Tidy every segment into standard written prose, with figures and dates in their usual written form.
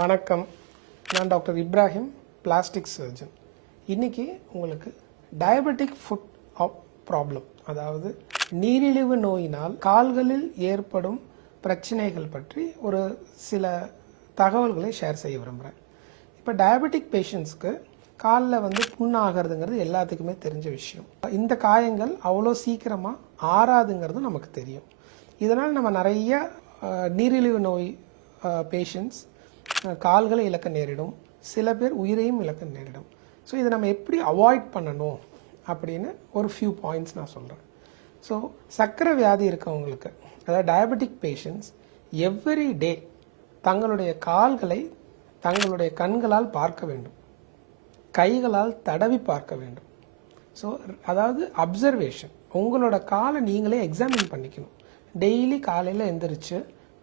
வணக்கம். நான் doctor Ibrahim, plastic surgeon. இன்றைக்கி உங்களுக்கு டயபெட்டிக் ஃபுட் ப்ராப்ளம், அதாவது நீரிழிவு நோயினால் கால்களில் ஏற்படும் பிரச்சனைகள் பற்றி ஒரு சில தகவல்களை ஷேர் செய்ய விரும்புகிறேன். இப்போ டயபெட்டிக் பேஷண்ட்ஸ்க்கு காலில் புண்ணாகிறதுங்கிறது எல்லாத்துக்குமே தெரிஞ்ச விஷயம். இந்த காயங்கள் அவ்வளோ சீக்கிரமாக ஆறாதுங்கிறது நமக்கு தெரியும். இதனால் நம்ம நிறைய நீரிழிவு நோய் பேஷண்ட்ஸ் கால்களை இழக்க நேரிடும், சில பேர் உயிரையும் இழக்க நேரிடும். ஸோ இதை நம்ம எப்படி அவாய்ட் பண்ணணும் அப்படின்னு ஒரு ஃபியூ பாயிண்ட்ஸ் நான் சொல்கிறேன். ஸோ சர்க்கரை வியாதி இருக்கவங்களுக்கு, அதாவது டயபெட்டிக் பேஷண்ட்ஸ் எவ்ரி டே தங்களுடைய கால்களை தங்களுடைய கண்களால் பார்க்க வேண்டும், கைகளால் தடவி பார்க்க வேண்டும். ஸோ அதாவது அப்சர்வேஷன், உங்களோட காலை நீங்களே எக்ஸாமின் பண்ணிக்கணும். டெய்லி காலையில் எந்திரிச்சு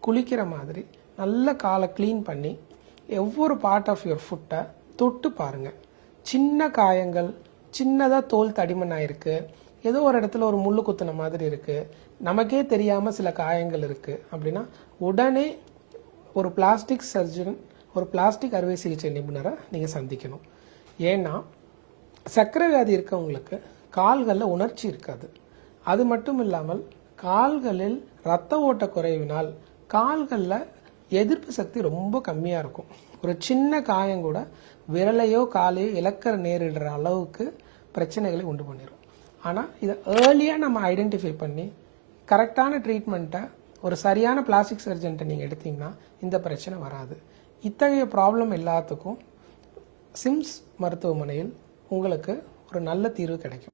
குளிக்கிற மாதிரி நல்ல காலை க்ளீன் பண்ணி ஒவ்வொரு பார்ட் ஆஃப் யுவர் ஃபுட்டை தொட்டு பாருங்கள். சின்ன காயங்கள், சின்னதாக தோல் தடிமன் ஆயிருக்கு, ஏதோ ஒரு இடத்துல ஒரு முள்ளு குத்துன மாதிரி இருக்குது, நமக்கே தெரியாமல் சில காயங்கள் இருக்குது அப்படின்னா உடனே ஒரு பிளாஸ்டிக் சர்ஜன், ஒரு பிளாஸ்டிக் அறுவை சிகிச்சை நிபுணரை நீங்கள் சந்திக்கணும். ஏன்னா சர்க்கரை வியாதி இருக்கவங்களுக்கு கால்களில் உணர்ச்சி இருக்காது. அது மட்டும் இல்லாமல் கால்களில் இரத்த ஓட்ட குறைவினால் கால்களில் எதிர்ப்பு சக்தி ரொம்ப கம்மியாக இருக்கும். ஒரு சின்ன காயம் கூட விரலையோ காலையோ இழக்க நேரிடுற அளவுக்கு பிரச்சனைகளை உண்டு பண்ணிடும். ஆனால் இதை ஏர்லியாக நம்ம ஐடென்டிஃபை பண்ணி கரெக்டான ட்ரீட்மெண்ட்டை ஒரு சரியான பிளாஸ்டிக் சர்ஜன்ட்டை நீங்கள் எடுத்திங்கன்னா இந்த பிரச்சனை வராது. இத்தகைய ப்ராப்ளம் எல்லாத்துக்கும் சிம்ஸ் மருத்துவமனையில் உங்களுக்கு ஒரு நல்ல தீர்வு கிடைக்கும்.